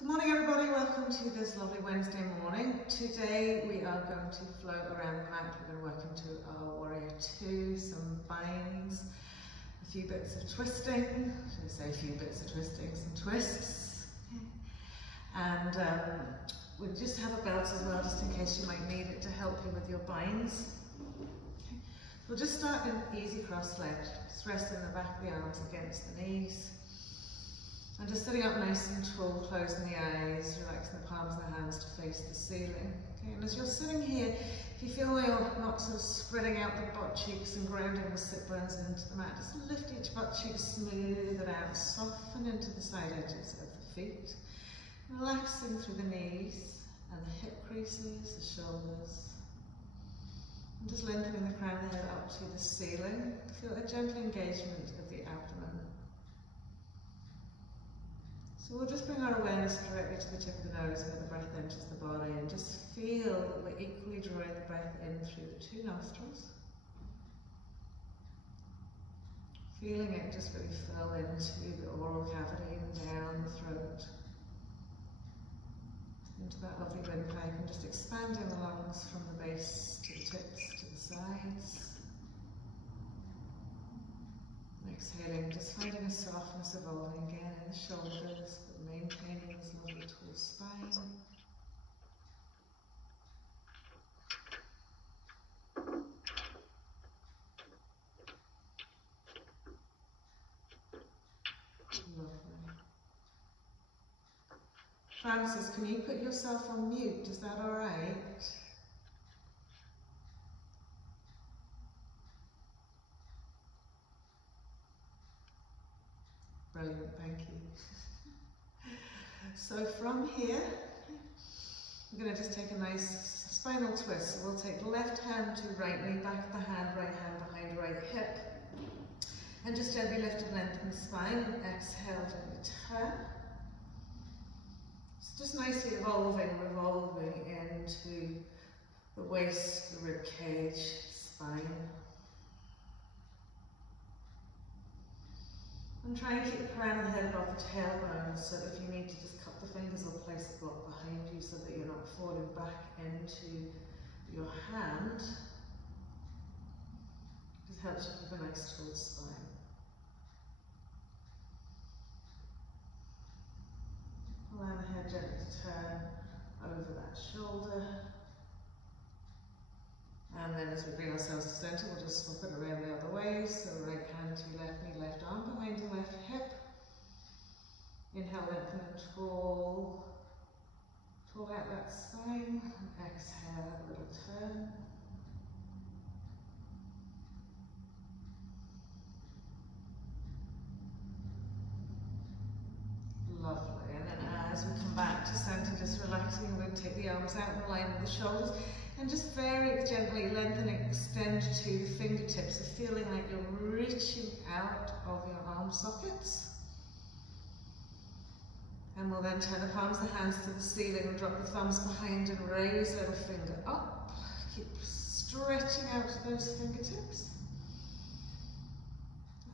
Good morning everybody, welcome to this lovely Wednesday morning. Today we are going to float around the mat. We're going to work into our warrior two, some binds, a few bits of twisting, should I say a few bits of twisting, some twists. And we'll just have a belt as well, just in case you might need it to help you with your binds. We'll just start in easy cross-legged, just resting the back of the arms against the knees. And just sitting up nice and tall, closing the eyes, relaxing the palms of the hands to face the ceiling. Okay, and as you're sitting here, if you feel you're not sort of spreading out the butt cheeks and grounding the sit bones into the mat, just lift each butt cheek, smooth it out, soften into the side edges of the feet, relaxing through the knees and the hip creases, the shoulders. And just lengthening the crown of the head up to the ceiling. Feel a gentle engagement of the abdomen. So we'll just bring our awareness directly to the tip of the nose where the breath enters the body, and just feel that we're equally drawing the breath in through the two nostrils. Feeling it just really fill into the oral cavity and down the throat, into that lovely windpipe, and just expanding the lungs from the base to the tips, to the sides. Exhaling, just finding a softness evolving again in the shoulders, but maintaining this lovely tall spine. Lovely. Francis, can you put yourself on mute? Is that all right? Brilliant, thank you. So from here, we're going to just take a nice spinal twist. So we'll take left hand to right knee, back of the hand, right hand behind right hip. And just gently lift and lengthen the spine. Exhale, gently turn. It's just nicely revolving into the waist, the rib cage, spine. And try and keep the crown of the head above the tailbone, so if you need to just cup the fingers or place a block behind you so that you're not falling back into your hand. It helps you keep a nice tall spine. Allow the head gently to turn over that shoulder. And then as we bring ourselves to centre, we'll just swap it around the other way. So right hand to left knee, left arm behind the left hip. Inhale, lengthen and tall out that spine. And exhale, a little turn. Lovely. And then as we come back to centre, just relaxing, we're going to take the arms out in line with the shoulders. And just very gently lengthen and extend to the fingertips, so feeling like you're reaching out of your arm sockets. And we'll then turn the palms of the hands to the ceiling and drop the thumbs behind and raise little finger up. Keep stretching out those fingertips.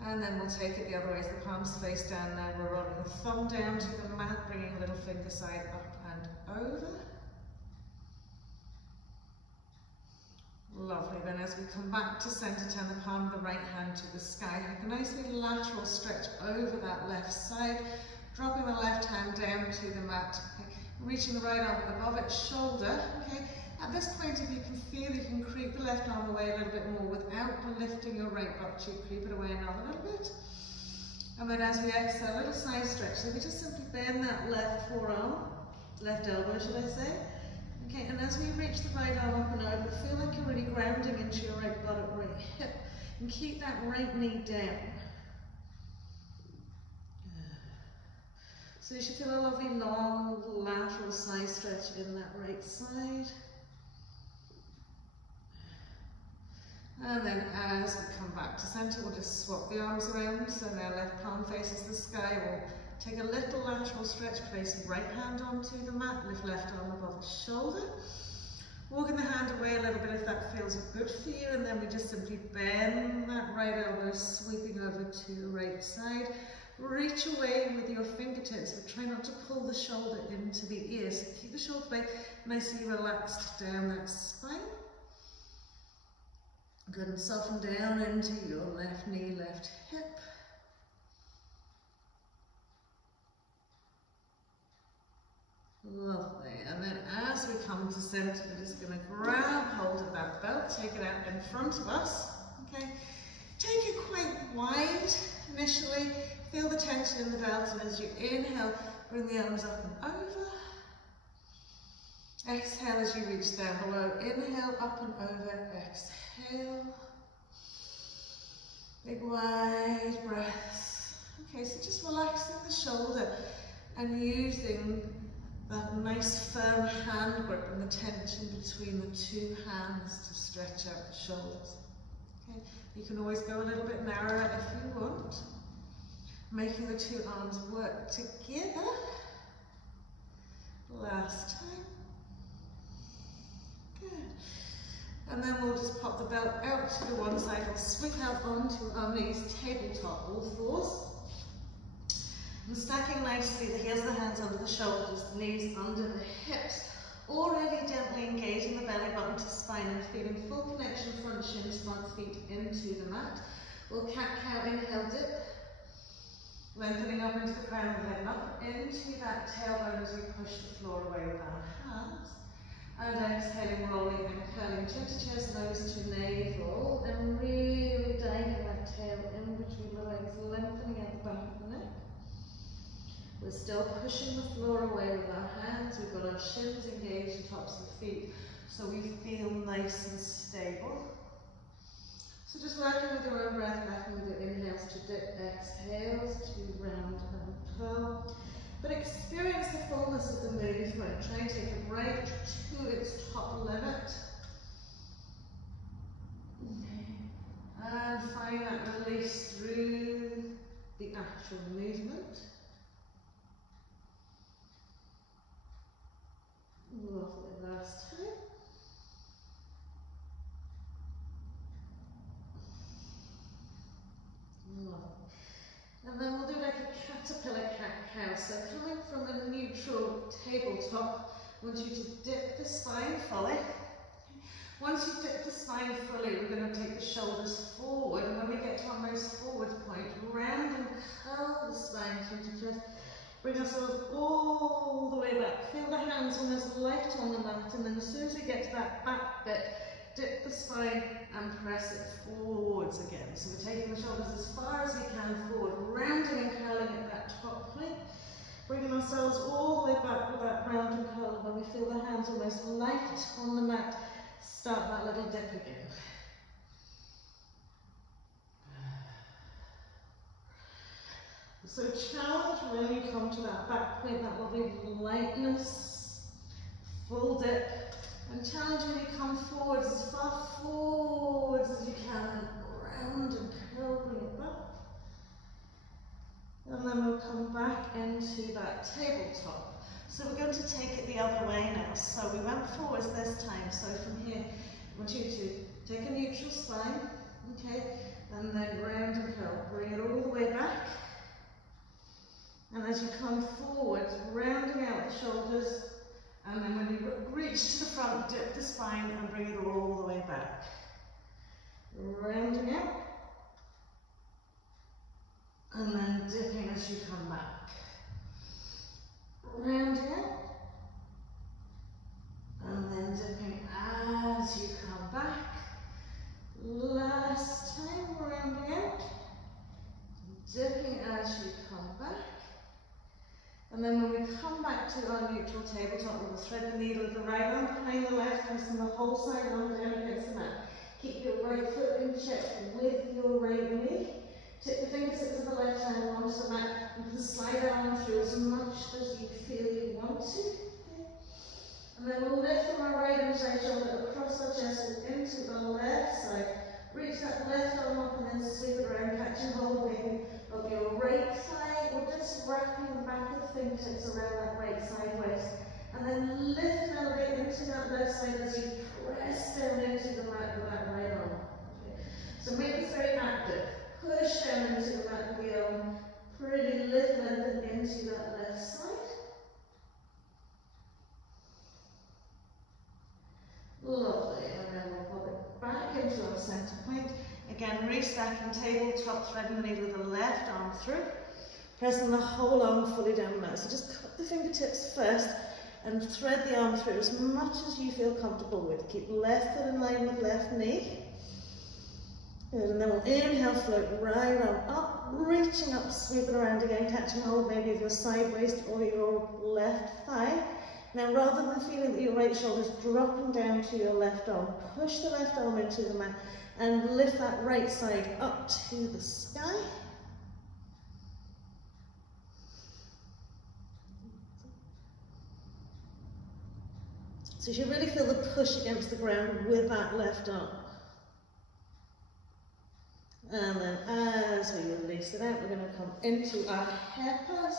And then we'll take it the other way as the palms face down. Now we're rolling the thumb down to the mat, bringing the little finger side up and over. Lovely. Then as we come back to centre, turn the palm of the right hand to the sky. Have a nicely lateral stretch over that left side, dropping the left hand down to the mat. Okay. Reaching the right arm above its shoulder. Okay. At this point, if you can feel, you can creep the left arm away a little bit more without lifting your right butt cheek. Creep it away another little bit. And then as we exhale, a little side stretch. So we just simply bend that left forearm, left elbow, should I say. Okay, and as we reach the right arm up and over, feel like you're really grounding into your right buttock, right hip, and keep that right knee down. So you should feel a lovely long lateral side stretch in that right side. And then as we come back to centre, we'll just swap the arms around. So now left palm faces the sky. We'll take a little lateral stretch, place the right hand onto the mat, lift left arm above the shoulder. Walking the hand away a little bit if that feels good for you, and then we just simply bend that right elbow, sweeping over to the right side. Reach away with your fingertips, but try not to pull the shoulder into the ears. Keep the shoulder blade nicely relaxed down that spine. Good, and soften down into your left knee, left hip. Lovely. And then as we come to center, we're just going to grab hold of that belt, take it out in front of us. Okay. Take it quite wide initially. Feel the tension in the belt, and as you inhale, bring the arms up and over. Exhale as you reach down below. Inhale, up and over. Exhale. Big wide breaths. Okay, so just relaxing the shoulder and using that nice firm hand grip and the tension between the two hands to stretch out the shoulders. Okay, you can always go a little bit narrower if you want. Making the two arms work together. Last time. Good. And then we'll just pop the belt out to the one side. We'll swing out onto our knees, tabletop, all fours. And stacking nicely the heels of the hands under the shoulders, the knees under the hips. Already gently engaging the belly button to spine and feeling full connection, front shins, front feet into the mat. We'll cat-cow, inhale, dip. Lengthening up into the crown of the head, up into that tailbone as we push the floor away with our hands. And exhaling, rolling and curling chin to chest, nose to navel, and really diving that tail in between the legs, lengthening out the back of the neck. We're still pushing the floor away with our hands. We've got our shins engaged, the tops of the feet, so we feel nice and stable. So just working with your own breath, working with your inhales to dip, exhales to round and curl. But experience the fullness of the movement. Try and take it right to its top limit. And find that release through the actual movement. Lovely, last time. And then we'll do like a caterpillar cat-cow. So coming from a neutral tabletop, I want you to dip the spine fully. Once you've dipped the spine fully, we're going to take the shoulders forward, and when we get to our most forward point, round and curl the spine through to chest. Bring ourselves all the way back. Feel the hands almost light on the mat, and then as soon as we get to that back bit, dip the spine and press it forwards again. So we're taking the shoulders as far as we can forward, rounding and curling at that top point. Bringing ourselves all the way back with that round and curl. When we feel the hands almost light on the mat, start that little dip again. So challenge when you come to that back point, that lovely lightness, full dip. And challenge when you come forwards, as far forwards as you can, round and curl, bring it back. And then we'll come back into that tabletop. So we're going to take it the other way now. So we went forwards this time, so from here, I want you to take a neutral spine, okay, and then round and curl. Bring it all the way back. And as you come forward, rounding out the shoulders, and then when you reach to the front, dip the spine and bring it all the way back. Rounding out, and then dipping as you come back. Rounding out, and then dipping as you come back. Last time, rounding out, dipping as you come back. And then when we come back to our neutral tabletop, we'll thread the needle of the right arm behind the left, pressing the whole side arm down against the mat. Keep your right foot in check with your right knee. Tip the fingertips of the left hand onto the mat. You can slide that arm through as much as you feel you want to. Okay. And then we'll lift from our right and side shoulder across our chest into the left side. Reach that left arm up and then sweep it around, catching hold maybe of your right thigh, or just wrapping the back of the fingertips around that right side waist. And then lift and elevate into that left side as you press down into the mat with that right arm. Okay. So make this very active. Push down into the mat with the arm, Really lift lengthen into that left side. Lovely, and then we'll pop it back into our centre point. Again, restacking tabletop, threading the needle with the left arm through, pressing the whole arm fully down the mat. So just cut the fingertips first and thread the arm through as much as you feel comfortable with. Keep left foot in line with left knee. Good, and then we'll inhale, float right arm up, reaching up, sweeping around again, catching hold maybe of your side waist or your left thigh. Now, rather than feeling that your right shoulder is dropping down to your left arm, push the left arm into the mat and lift that right side up to the sky. So you should really feel the push against the ground with that left arm. And then as we release it out, we're going to come into our head pose.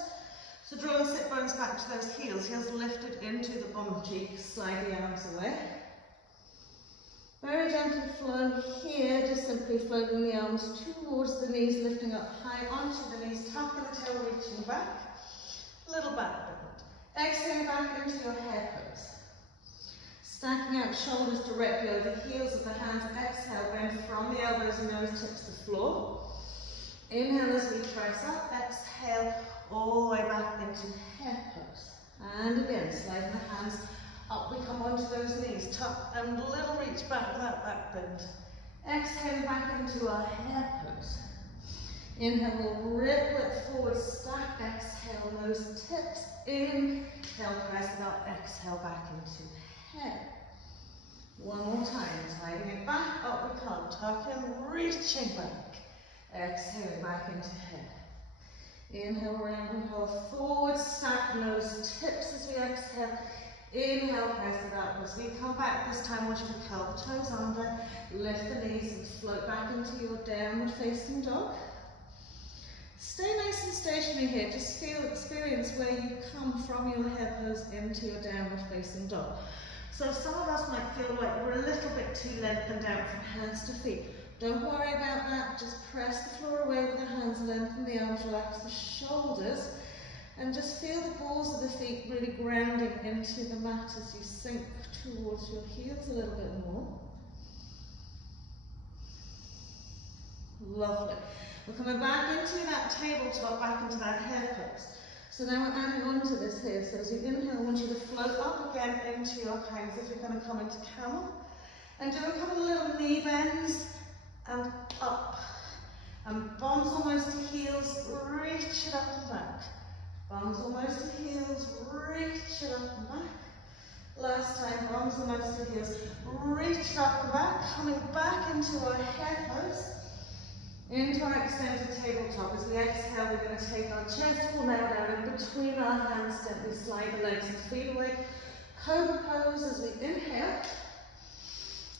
So draw the sit bones back to those heels, heels lifted into the bum cheek, slide the arms away. Very gentle flow here, just simply floating the arms towards the knees, lifting up high onto the knees, tucking the tail, reaching back. Little back bend. Exhale back into your head pose. Stacking out shoulders directly over the heels of the hands. Exhale, bend from the elbows and nose tips to the floor. Inhale as we press up. Exhale all the way back into head pose. And again, sliding the hands up, we come onto those knees. Tuck and little reach back with that back bend. Exhale back into our head pose. Inhale, we'll ripple it forward, stack. Exhale, nose tips. Inhale, press it up. Exhale back into head. One more time, sliding it back, up we come, tucking, reaching back. Exhale back into head. Inhale, round and hold forward, stack, nose tips as we exhale. Inhale, press it up. As we come back this time, I want you to curl the toes under, lift the knees and float back into your downward facing dog. Stay nice and stationary here, just experience where you come from your head pose into your downward facing dog. So some of us might feel like we're a little bit too lengthened out from hands to feet. Don't worry about that, just press the floor away with the hands, lengthen the arms, relax the shoulders, and just feel the balls of the feet really grounding into the mat as you sink towards your heels a little bit more. Lovely. We're coming back into that tabletop, back into that head pose. So now we're adding on to this here. So as you inhale, I want you to float up again into your hands as you're going to come into camel. And do a couple of little knee bends and up. And bums almost to heels, reach it up and back. Bums almost to heels, reach it up and back. Last time, bums almost to heels, reach it up and back. Coming back into our head pose. Into our extended tabletop. As we exhale, we're going to take our chest ball now down in between our hands, gently slide the legs and feet away. Cobra pose as we inhale.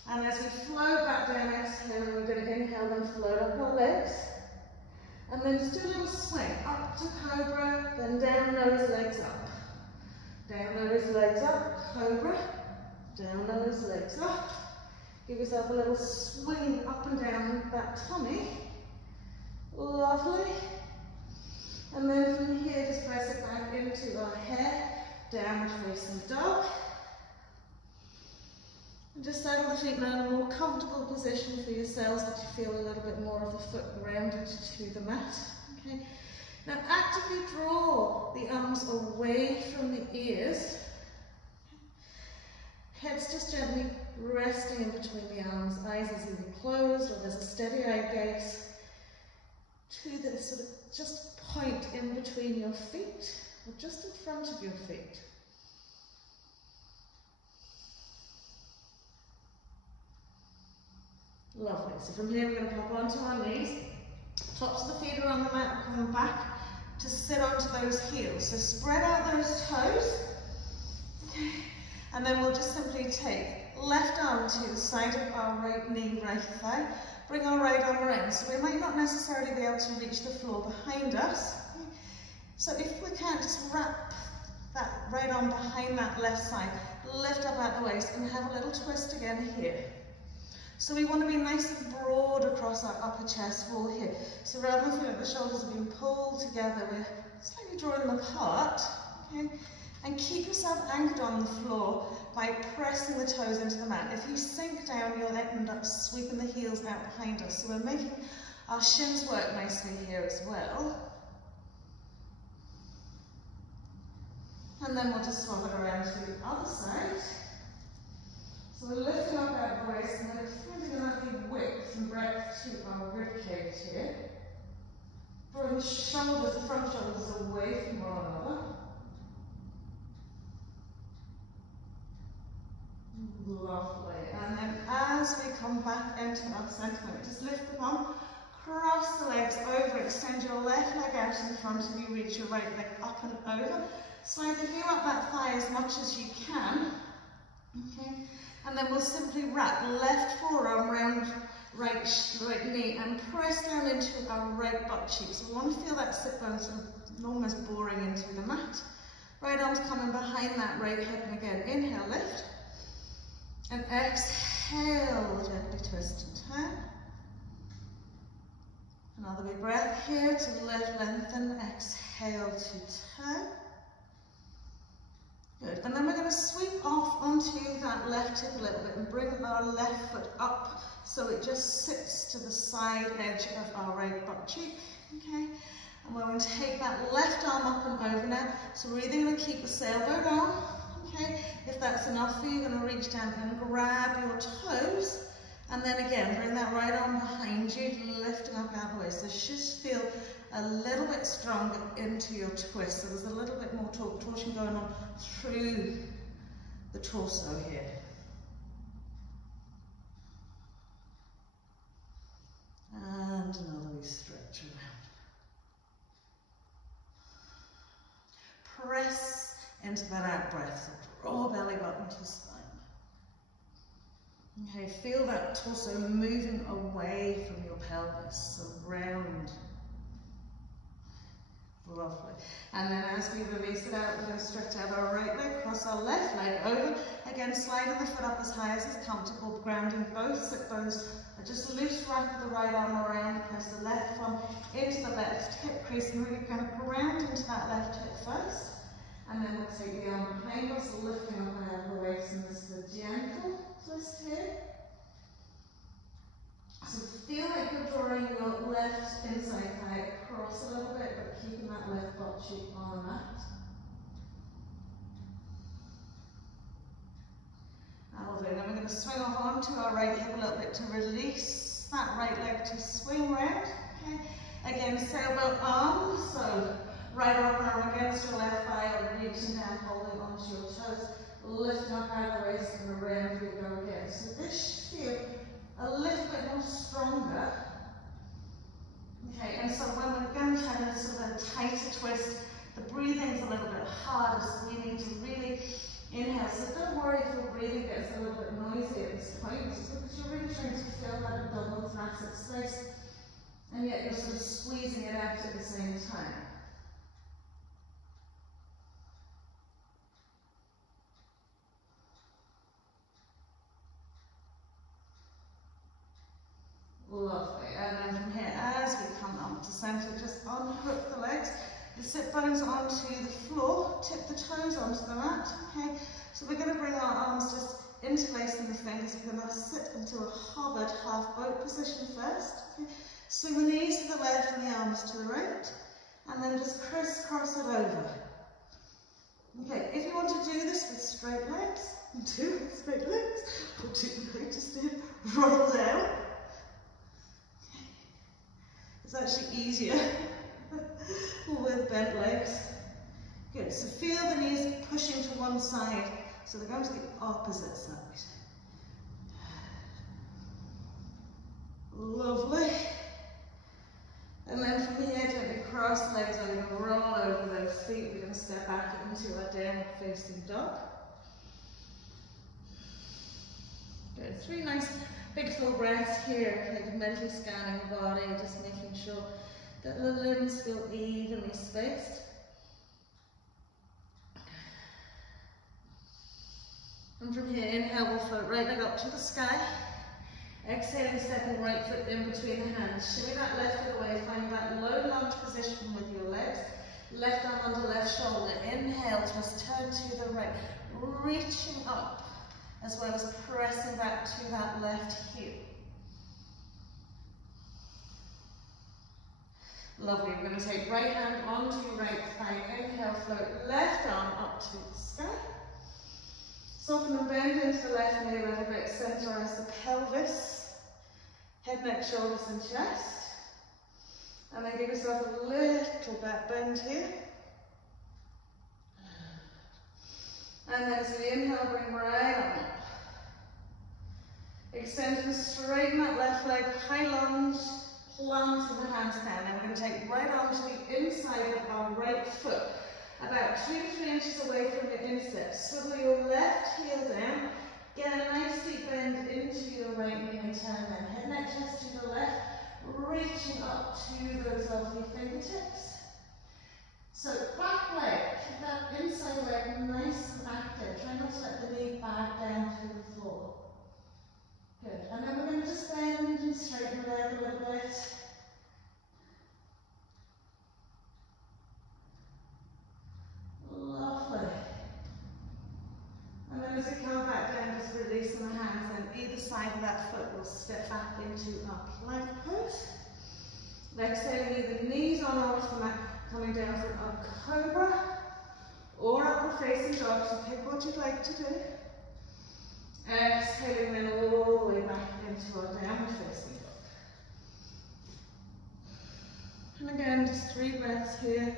And as we float back down, exhale, we're going to inhale and float up our legs. And then just do a little swing, up to cobra, then down, nose, legs up. Down, nose, legs up, cobra, down, nose, legs up. Give yourself a little swing up and down that tummy. Lovely. And then from here, just press it back into our head, downward facing dog. And just settle the feet down in a more comfortable position for yourselves, that you feel a little bit more of the foot grounded to the mat. Okay. Now actively draw the arms away from the ears. Head's just gently resting in between the arms, eyes is either closed or there's a steady eye gaze to the sort of just point in between your feet or just in front of your feet. Lovely. So from here we're going to pop onto our knees. Tops of the feet are on the mat, coming back to sit onto those heels. So spread out those toes. Okay. And then we'll just simply take left arm to the side of our right knee, right thigh. Bring our right arm around. So we might not necessarily be able to reach the floor behind us. So if we can, just wrap that right arm behind that left side. Lift up at the waist and have a little twist again here. So we want to be nice and broad across our upper chest wall here. So rather than feeling the shoulders have been pulled together, we're slightly drawing them apart. Okay? And keep yourself anchored on the floor by pressing the toes into the mat. If you sink down, you'll end up sweeping the heels out behind us. So we're making our shins work nicely here as well. And then we'll just swap it around to the other side. So we're lifting up out of the waist and we're finding a lovely width and breadth to our rib cage here. Drawing the shoulders, the front shoulders away from one another. Lovely. And then as we come back into our centre, just lift the palm, cross the legs over, extend your left leg out in front of you, reach your right leg up and over. Slide the heel up that thigh as much as you can. Okay. And then we'll simply wrap left forearm round right knee and press down into our right butt cheek. So we want to feel that sit bone sort of almost boring into the mat. Right arm's coming behind that right hip, and again, inhale, lift. And exhale, gently twist and turn. Another big breath here to lift, lengthen, exhale to turn. Good, and then we're going to sweep off onto that left hip a little bit and bring our left foot up so it just sits to the side edge of our right butt cheek, okay? And we're going to take that left arm up and over now, so we're either going to keep the sailboat on, okay? If that's enough for you, you're going to reach down and grab your toes, and then again, bring that right arm behind you, lifting up out of the way. So just feel a little bit stronger into your twist. So there's a little bit more torsion going on through the torso here. And another wee stretch around. Press into that out breath. So draw belly button to spine. Okay, feel that torso moving away from your pelvis, so round. Lovely. And then as we release it out, we're going to stretch out our right leg, cross our left leg over. Again, sliding the foot up as high as is comfortable, grounding both sit bones. Just loose wrap the right arm around, press the left thumb into the left hip crease, and really kind of ground into that left hip first. And then we'll take the arm behind us, lifting up and out of the waist, and this is a gentle twist here. So feel like you're drawing your left inside thigh across a little bit, but keeping that left butt cheek on the mat. Lovely. Then we're going to swing off onto our right hip a little bit to release that right leg to swing round. Okay. Again, sailboat arm. So right arm against your left thigh, or reaching down, holding onto your toes, lifting up out of the waist, and around we go again. So this should feel a little bit more stronger. Okay, and so when we're going to have a sort of a tighter twist, the breathing's a little bit harder, so we need to really inhale. So don't worry if your breathing gets a little bit noisy at this point, because you're really trying to fill that abdominal thoracic space, and yet you're sort of squeezing it out at the same time. Lovely. And then from here, as we come up to centre, just unhook the legs, the sit bones onto the floor, tip the toes onto the mat. Okay, so we're going to bring our arms just interlacing the fingers. We're going to sit into a hovered half boat position first. Okay. Swing the knees to the left and the arms to the right, and then just crisscross it over. Okay, if you want to do this with straight legs, do it with straight legs, or do it just roll down. It's actually easier with bent legs. Good, so feel the knees pushing to one side, so they're going to the opposite side. Lovely. And then from here, gently cross the legs, we're going to roll over those feet. We're going to step back into our downward facing dog. Good, 3 nice big full breaths here, like mentally scanning the body, just making sure that the limbs feel evenly spaced. And from here, inhale, we'll float right leg up to the sky. Exhaling, stepping right foot in between the hands. Shimmy that left foot away, find that low lunge position with your legs. Left arm under left shoulder. Inhale, twist, turn to the right. Reaching up, as well as pressing back to that left heel. Lovely. We're going to take right hand onto your right thigh. Inhale, float left arm up to the sky. Soften and bend into the left knee, right about centerize the pelvis. Head, neck, shoulders and chest. And then give yourself a little back bend here. And then as you inhale, bring right on up. Extend and straighten that left leg, high lunge. Planting the hands down. Then we're going to take right arm to the inside of our right foot, about 2 to 3 inches away from your instep. Swivel your left heel down, get a nice deep bend into your right knee and turn then. Head, neck, chest to the left, reaching up to those lovely fingertips. So back leg, keep that inside leg nice and active. Try not to let the knee back down to the floor. Good. And then we're going to just bend and straighten it out a little bit. Lovely. And then as we come back down, just releasing the hands, and either side of that foot will step back into our plank pose. Exhaling either knees on arms from that, coming down for a cobra or upward facing dog. So pick what you'd like to do. Exhaling then all the way back into our downward facing dog. And again, just 3 breaths here.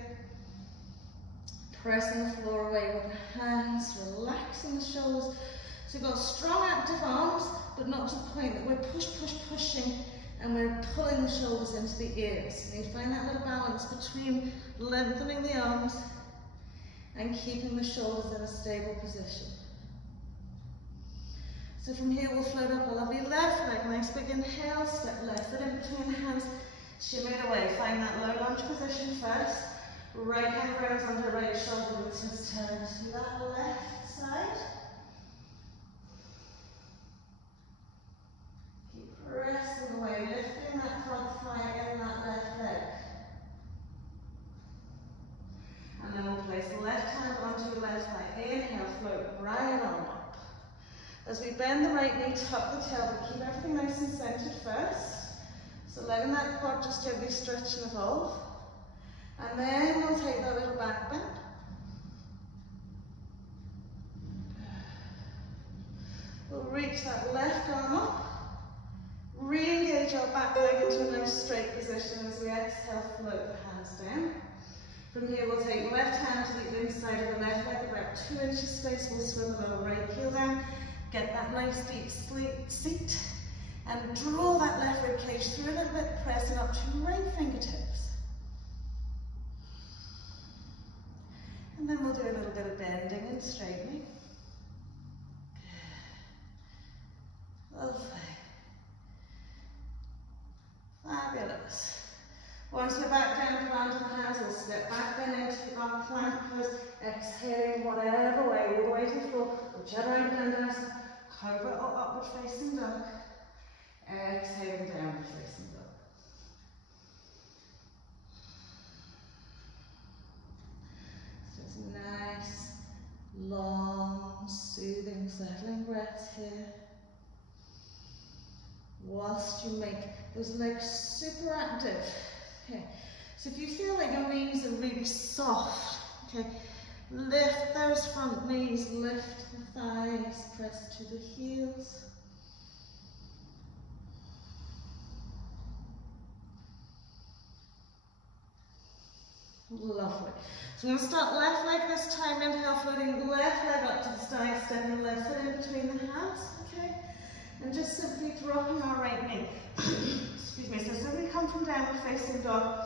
Pressing the floor away with the hands, relaxing the shoulders. So you've got strong active arms, but not to the point that we're pushing, and we're pulling the shoulders into the ears. You need to find that little balance between lengthening the arms and keeping the shoulders in a stable position. So from here we'll float up a lovely left leg, nice big inhale, step left foot in between the hands, shimmy it away, find that low lunge position first, right hand grounds under right shoulder, we'll just turn to that left side. Keep pressing away, lifting that front thigh in that left leg. And then we'll place the left hand onto the left thigh, inhale, float right on up. As we bend the right knee, tuck the tail, but keep everything nice and centered first. So letting that quad just gently stretch and evolve. And then we'll take that little back bend. We'll reach that left arm up. Re-engage our back leg into a nice straight position as we exhale, float the hands down. From here we'll take left hand to the inside of the left leg, about 2 inches space. We'll swim the lower right heel down. Get that nice deep seat and draw that left rib cage through a little bit, pressing up to right fingertips. And then we'll do a little bit of bending and straightening. Lovely. Fabulous. Once we're back down to planting the hands, we'll step back then into our plank pose, exhaling whatever way, all the way to the floor, whichever end dandasana, cobra or upward facing dog, exhaling downward facing dog. So it's nice, long, soothing, settling breaths here. Whilst you make those legs super active. Okay. So if you feel like your knees are really soft, okay, lift those front knees, lift the thighs, press to the heels. Lovely. So I'm going to start left leg this time, inhale, floating the left leg up to the side, stepping the left foot in between the hands, okay? And just simply dropping our right knee. Excuse me, so simply come from downward facing dog.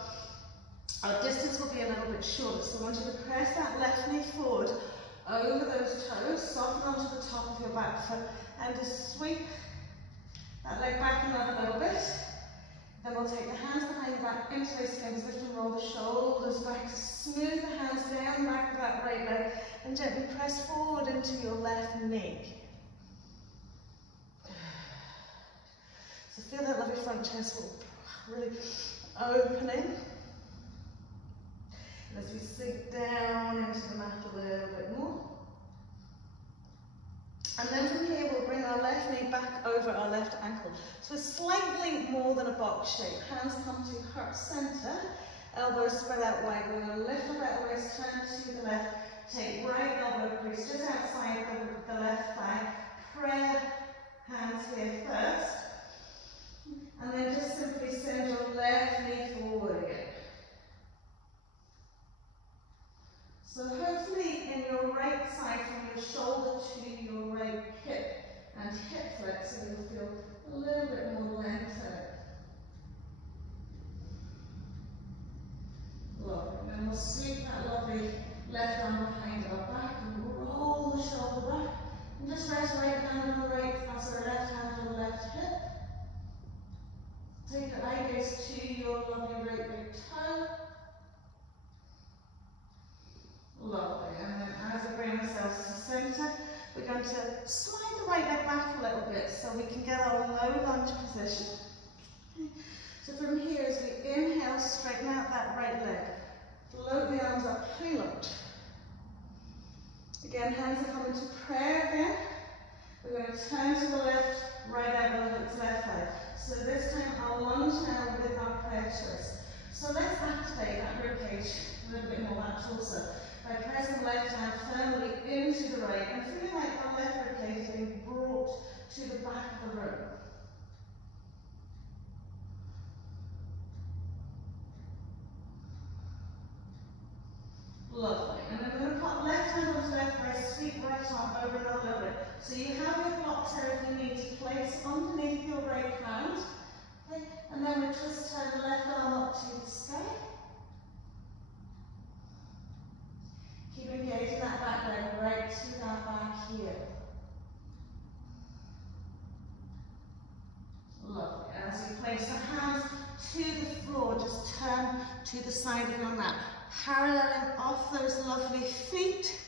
Our distance will be a little bit shorter, so I want you to press that left knee forward over those toes, soften onto the top of your back foot, and just sweep that leg back and up a little bit. Then we'll take the hands behind the back, interlace slings, lift and roll the shoulders back to smooth the hands down the back of that right leg, and gently press forward into your left knee. feel that lovely front chest really opening. And as we sink down into the mat a little bit more. And then from here, we'll bring our left knee back over our left ankle. So it's slightly more than a box shape. Hands come to heart center, elbows spread out wide. We're going to lift up at the waist, turn to the left, take right elbow crease just outside the left thigh. Prayer hands here first. And then just simply send your left knee forward again. So hopefully in your right side, from your shoulder to your right hip and hip flex, so you'll feel a little bit more length in it. Lovely. And then we'll sweep that lovely left arm behind our back and roll the shoulder back. And just rest right hand on the right, sorry, left hand on the left hip. Take the eye gaze to your lovely right big toe. Lovely. And then as we bring ourselves to center, we're going to slide the right leg back a little bit so we can get our low lunge position. So from here, as we inhale, straighten out that right leg. Float the arms up, high lunge. Again, hands are coming to prayer again. We're going to turn to the left, right elbow hooks left leg. So this time I'll lunge now with our prayer twist. So let's activate that rib cage a little bit more, that torso, by pressing the left hand firmly into the right and feeling like our left rib cage is being brought to the back of the room. Lovely. And then we're going to pop left hand onto left breast, sweep right arm over and a little bit. So you have your blocks there if you need to place underneath your right hand. Okay. And then we twist turn the left arm up to the sky. Keep engaging that back leg right to that back heel. Lovely. And as you place the hands to the floor, just turn to the side of your mat. Paralleling off those lovely feet.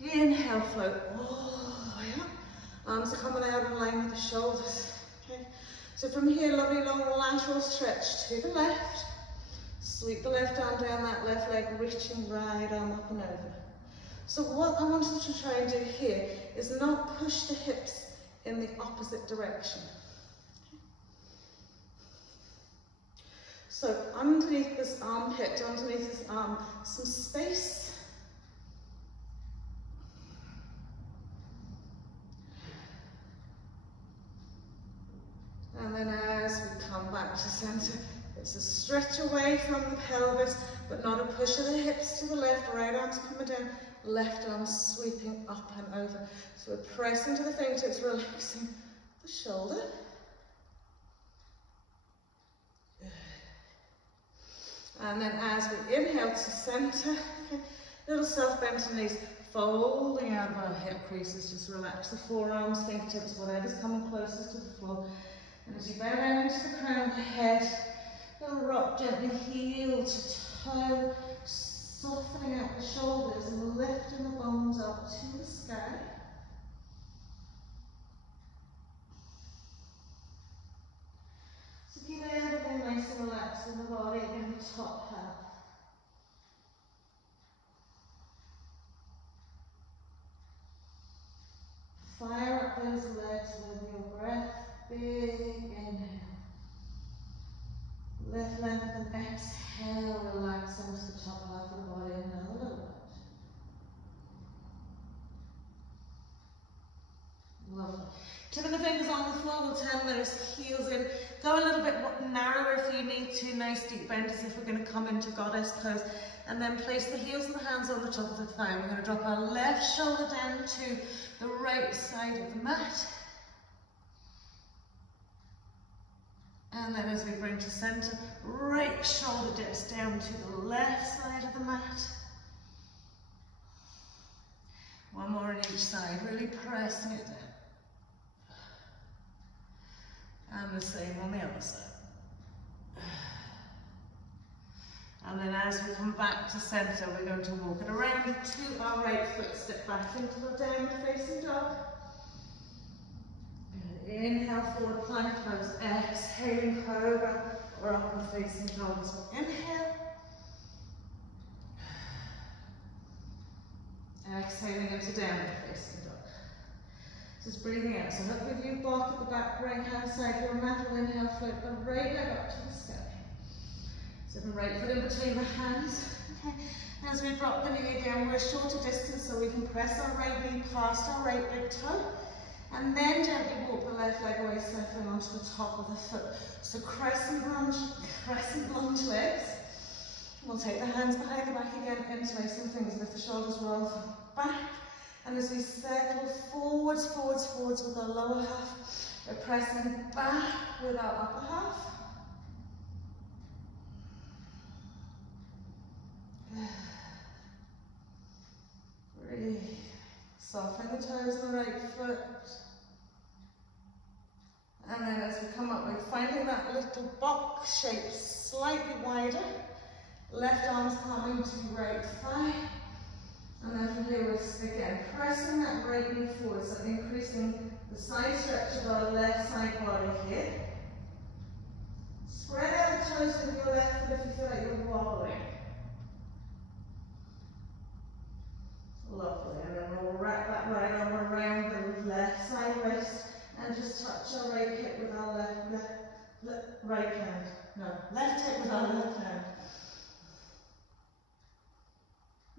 Inhale, float all the way up. Arms are coming out in line with the shoulders. Okay. So from here, lovely long lateral stretch to the left. Sweep the left arm down that left leg, reaching right arm up and over. So what I wanted to try and do here is not push the hips in the opposite direction. So underneath this armpit, underneath this arm, some space. And then as we come back to center, it's a stretch away from the pelvis, but not a push of the hips to the left. Right arm's coming down, left arm sweeping up and over. So we're pressing to the fingertips, relaxing the shoulder. And then as we inhale to center, okay, little self-bent knees, folding out of our hip creases, just relax the forearms, fingertips, whatever's coming closest to the floor. And as you bow down into the crown of the head, little rock gently heel to toe, softening out the shoulders and lifting the bones up to the sky. So keep everything nice and relaxed in the body in the top half. Fire up those legs with your breath. Big inhale. Lift, lengthen, exhale, relax into the top half of the body and another little bit. Lovely. Tipping the fingers on the floor, we'll turn those heels in. Go a little bit narrower if you need to. Nice deep bend as if we're going to come into goddess pose. And then place the heels and the hands on the top of the thigh. We're going to drop our left shoulder down to the right side of the mat. And then as we bring to center, right shoulder dips down to the left side of the mat. One more on each side, really pressing it down. And the same on the other side. And then as we come back to center, we're going to walk it around to our right foot, step back into the downward facing dog. Good. Inhale, forward plank pose. Exhaling, cobra or upward facing dog. So inhale. Exhaling into downward facing dog. Just breathing out. So look with you, block at the back, right hand side, your mat will inhale, float the right leg up to the sky. So the right foot in between the hands. Okay. As we drop the knee again, we're a shorter distance so we can press our right knee past our right big toe. And then gently walk the left leg away, circling onto the top of the foot. So crescent lunge legs. We'll take the hands behind the back again, interlacing fingers, lift the shoulders, roll back. And as we circle forwards with our lower half, we're pressing back with our upper half. Breathe. Soften the toes of the right foot. And then as we come up, we're finding that little box shape slightly wider. Left arm's coming to right thigh. And then from here, we're again pressing that right knee forward, so increasing the side stretch of our left side body here. Spread out the toes with your left foot if you feel like you're wobbling. Lovely. And then we'll wrap that right arm around the left side wrist and just touch our right hip with our right hand. No, left hip with our left hand.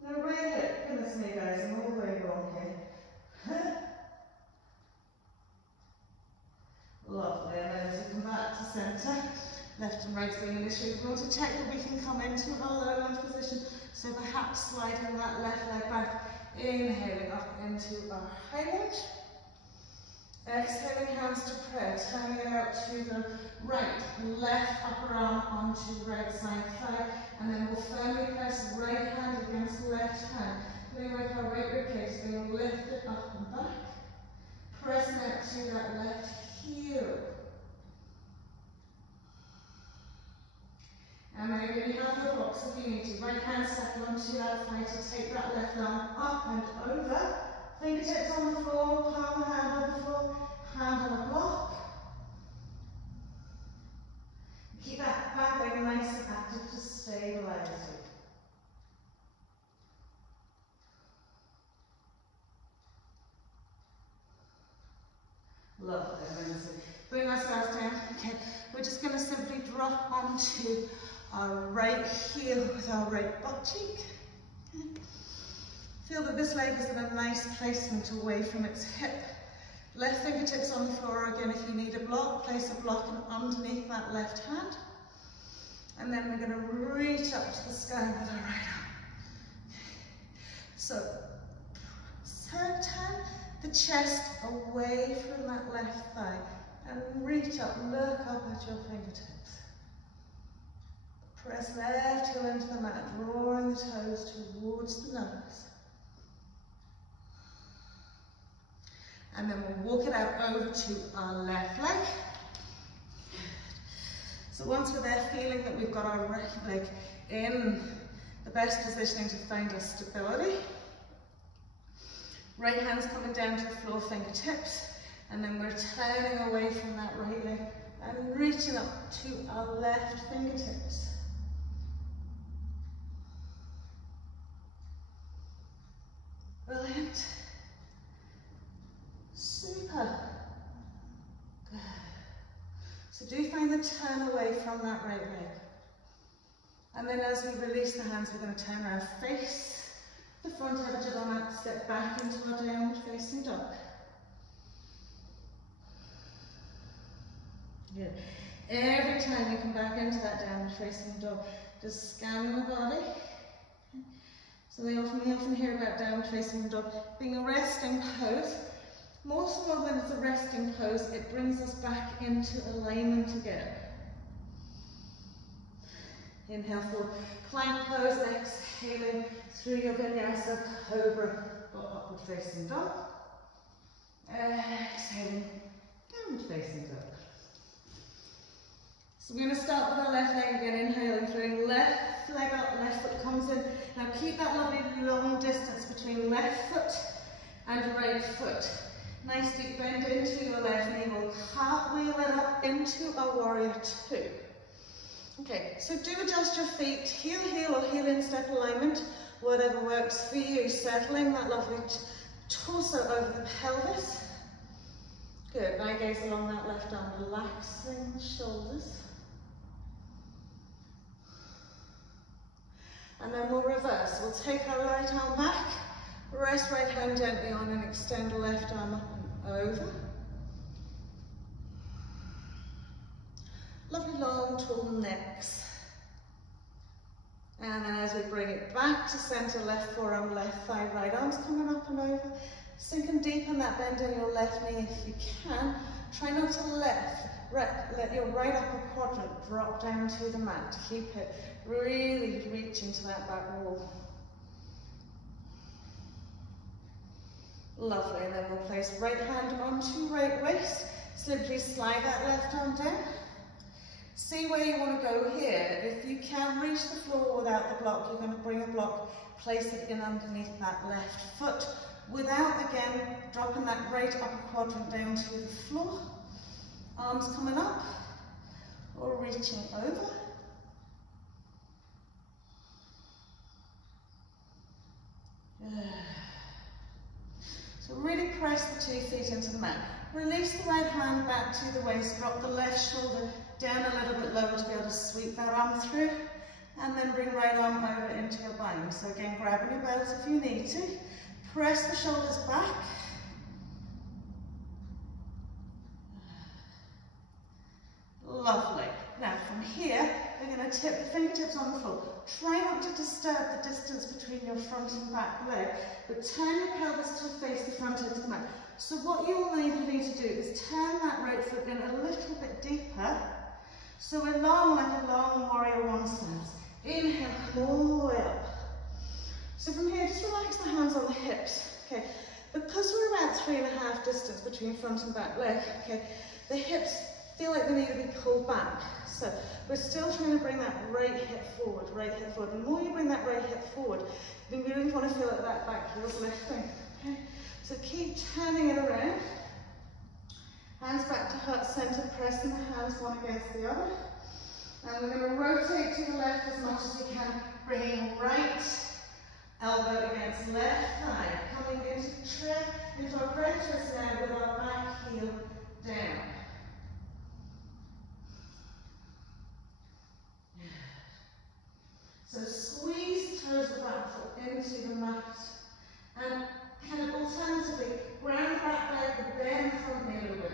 No, right hip. Goodness me, guys, I'm all the way wrong here. Lovely. And then as we come back to centre, left and right being an issue, we want to check that we can come into our low lunge position. So perhaps sliding that left leg back, inhaling up into our high lunge. Exhaling, hands to prayer, turning it out to the right, left upper arm onto right side thigh, and then we'll firmly press right hand against left hand, feeling like our right rib cage is being lifted up and back, pressing out to that left heel. And then you're going to have your blocks if you need to. Right hand step onto that thigh to take that left arm up and over. Fingertips on the floor, palm hand on the floor, hand on the block. Keep that back leg nice and active to stabilize you. Lovely. And then bring ourselves down. Okay, we're just going to simply drop onto our right heel with our right butt cheek. Okay. Feel that this leg is in a nice placement away from its hip. Left fingertips on the floor again. If you need a block, place a block underneath that left hand. And then we're going to reach up to the sky with our right arm. So, turn the chest away from that left thigh and reach up, look up at your fingertips. Press left heel into the mat, drawing the toes towards the nose. And then we'll walk it out over to our left leg. So once we're there, feeling that we've got our right leg in the best positioning to find our stability. Right hand's coming down to the floor, fingertips. And then we're turning away from that right leg and reaching up to our left fingertips. Brilliant. Super. Good. So do find the turn away from that right leg. And then as we release the hands, we're going to turn our face, the front edge of our mat, step back into our downward facing dog. Good. Every time you come back into that downward facing dog, just scan the body. So we often hear about downward facing dog being a resting pose. More so than it's a resting pose, it brings us back into alignment again. Inhale forward, plank pose, exhaling through your vinyasa, cobra or upward facing dog. Exhaling, downward facing dog. So we're going to start with our left leg again, inhaling through, left leg up, left foot comes in. Now keep that lovely long distance between left foot and right foot. Nice deep bend into your left knee. We'll cartwheel it up into our warrior two. Okay, so do adjust your feet, heel, heel or heel in step alignment, whatever works for you. Settling that lovely torso over the pelvis. Good, now gaze along that left arm, relaxing the shoulders. And then we'll reverse. We'll take our right arm back, rest right hand gently on and extend left arm up and over. Lovely long, tall necks. And then as we bring it back to center, left forearm, left thigh, right arm's coming up and over. Sink and deepen that bend in your left knee if you can. Try not to let your right upper quadrant drop down to the mat. Keep it really reach into that back wall. Lovely, and then we'll place right hand onto right waist. Simply slide that left arm down. See where you want to go here. If you can reach the floor without the block, you're going to bring a block, place it in underneath that left foot, without, again, dropping that right upper quadrant down to the floor. Arms coming up, or reaching over. So really press the 2 feet into the mat. Release the right hand back to the waist, drop the left shoulder down a little bit lower to be able to sweep that arm through, and then bring right arm over into your bind. So again, grabbing your belt if you need to. Press the shoulders back. Lovely. Now from here, we're going to tip the fingertips on the floor. Try not to disturb the distance between your front and back leg, but turn your pelvis to face the front edge of the mat. So what you will need to do is turn that right foot in a little bit deeper. So we're long, like a long warrior one stance. Inhale, come all the way up. So from here, just relax the hands on the hips. Okay, because we're about 3.5 distance between front and back leg. Okay, the hips feel like they need to be pulled back. So we're still trying to bring that right hip forward, right hip forward. The more you bring that right hip forward, you really want to feel like that back heel's lifting. Okay, so keep turning it around. Hands back to heart center, pressing the hands one against the other. And we're going to rotate to the left as much as we can, bringing right elbow against left thigh, coming into our prayer twist now with our back heel down. So squeeze the toes of the back foot into the mat, and kind of alternatively ground back leg and bend the front knee a little bit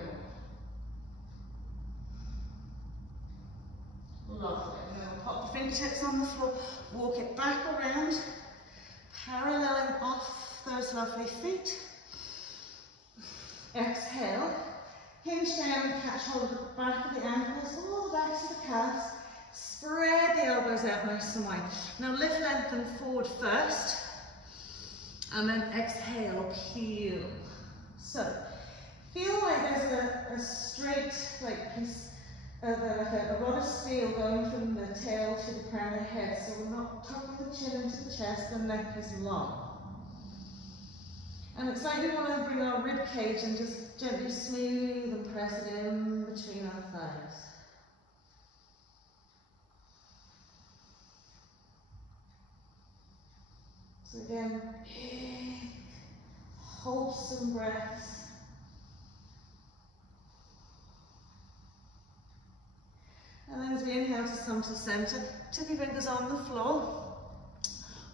more. Lovely. And then we'll pop the fingertips on the floor, walk it back around, paralleling off those lovely feet. Exhale, hinge down, catch hold of the back of the ankles, all the back to the calves. Spread the elbows out nice and wide. Now lift, lengthen forward first, and then exhale, peel. So, feel like there's a straight, like piece of a rod of steel going from the tail to the crown of the head. So we're not tucking the chin into the chest, the neck is long. And it's like we want to bring our rib cage and just gently smooth and press it in between our thighs. So again, big, wholesome breaths. And then as we inhale to come to center, tip your fingers on the floor.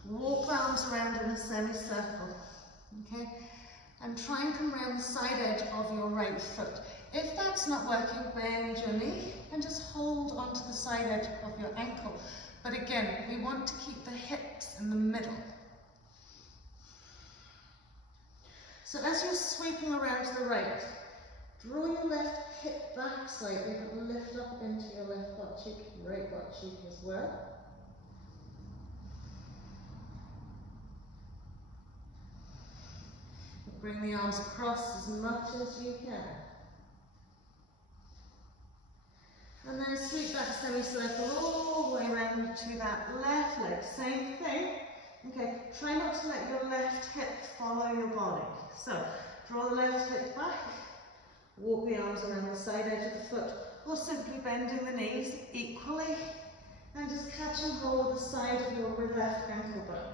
Walk the arms around in a semicircle. Okay? And try and come around the side edge of your right foot. If that's not working, bend your knee and just hold onto the side edge of your ankle. But again, we want to keep the hips in the middle. So as you're sweeping around to the right, draw your left hip back slightly, but lift up into your left butt cheek, right butt cheek as well. Bring the arms across as much as you can. And then sweep that semicircle all the way around to that left leg. Same thing. Okay, try not to let your left hip follow your body. So, Draw the left hip back. Walk the arms around the side edge of the foot, or simply bending the knees equally. And just catch and hold the side of your left ankle bone.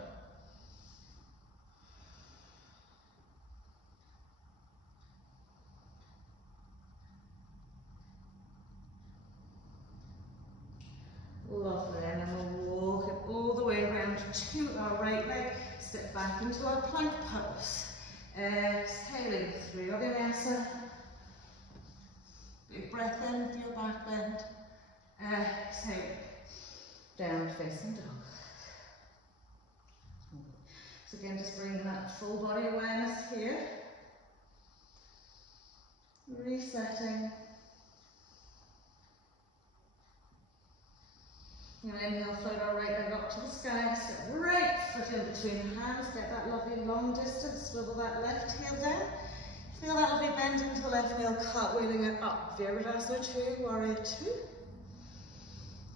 Lovely, and then we'll walk it all the way around to our right leg. Step back into our plank pose. Exhaling through your vinyasa. Big breath in for your back bend. Exhale. Down facing dog. So again, just bringing that full body awareness here. Resetting. And inhale, float our right leg up to the sky, step right foot in between the hands, get that lovely long distance, swivel that left heel down. Feel that lovely bend into the left heel, cartwheeling it up, Virabhasana 2, Warrior 2.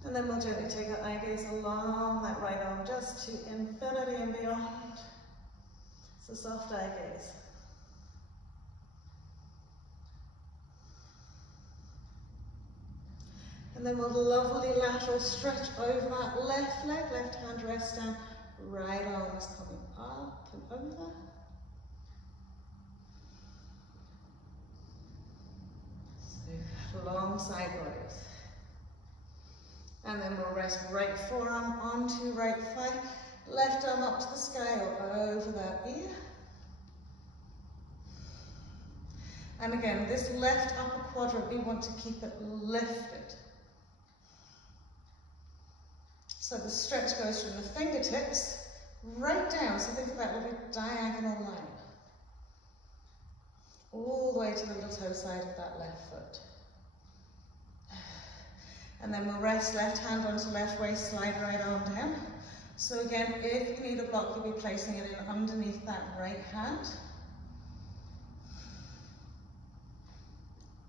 And then we'll gently take our eye gaze along that right arm, just to infinity and beyond. So soft eye gaze. And then we'll lovely lateral stretch over that left leg, left hand rests down, right arm is coming up and over. So long side bodies. And then we'll rest right forearm onto right thigh, left arm up to the sky or over that ear. And again, this left upper quadrant, we want to keep it lifted. So the stretch goes from the fingertips right down, so think of that little diagonal line, all the way to the little toe side of that left foot. And then we'll rest left hand onto left waist, slide right arm down. So again, if you need a block, you'll be placing it in underneath that right hand.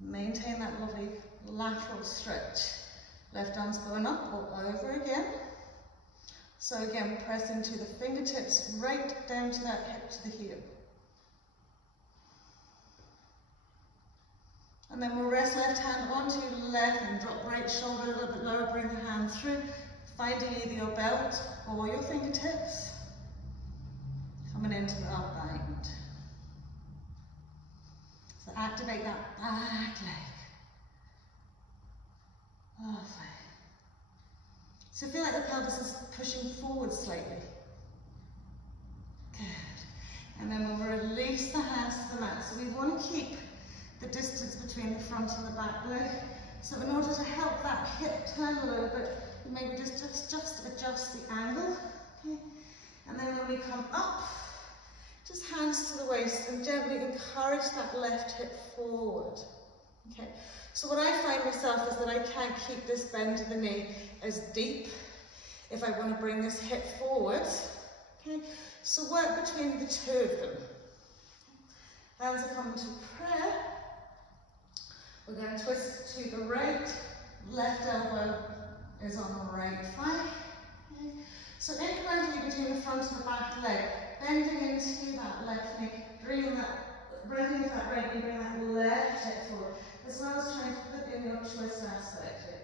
Maintain that lovely lateral stretch. Left arm's going up or over again. So again, press into the fingertips right down to that hip to the heel. And then we'll rest left hand onto left and drop right shoulder a little bit lower, bring the hand through, finding either your belt or your fingertips. Coming into the up bind. So activate that back leg. Lovely. So feel like the pelvis is pushing forward slightly. Good. And then we'll release the hands to the mat. So we want to keep the distance between the front and the back leg. So in order to help that hip turn a little bit, you maybe just adjust the angle. Okay. And then when we come up, just hands to the waist and gently encourage that left hip forward. Okay. So what I find myself is that I can't keep this bend to the knee as deep if I want to bring this hip forward. Okay. So work between the two of them. Hands are coming to prayer. We're going to twist to the right. Left elbow is on the right thigh. Okay. So incrementally between the front and the back leg, bending into that left knee, bringing that right knee, bring that left hip forward, as well as trying to put in your twist aspect here.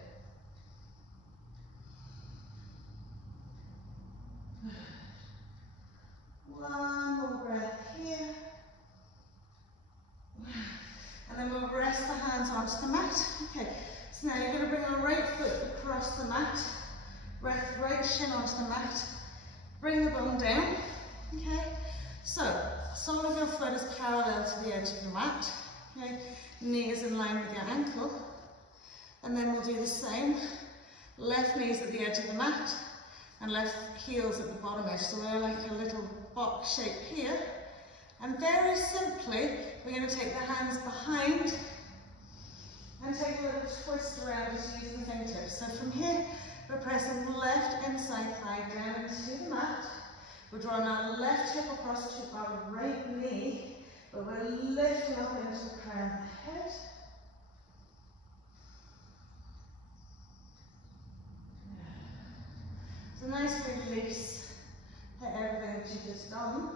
One more breath here. And then we'll rest the hands onto the mat. Okay, so now you're going to bring your right foot across the mat, right shin onto the mat, bring the bum down. Okay, so sole of your foot is parallel to the edge of the mat. Okay, knee is in line with your ankle. And then we'll do the same. Left knee's at the edge of the mat and left heel's at the bottom edge. So we're like a little box shape here. And very simply, we're going to take the hands behind and take a little twist around just using the fingertips. So from here, we're pressing left inside thigh down into the mat. We're drawing our left hip across to our right knee, but we're lifting up into the crown of the head. So nice release to everything that you've just done.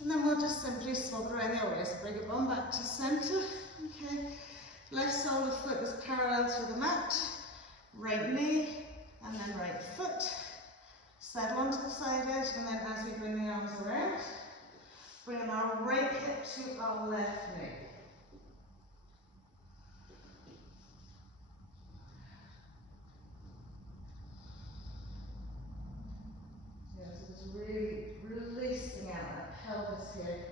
And then we'll just simply swap it around the other way. So bring it on back to centre. Okay. Left sole of foot is parallel to the mat. Right knee and then right foot. Settle onto the side edge, and then as we bring the arms around, bringing our right hip to our left knee. Yeah, so just really releasing out that pelvis here.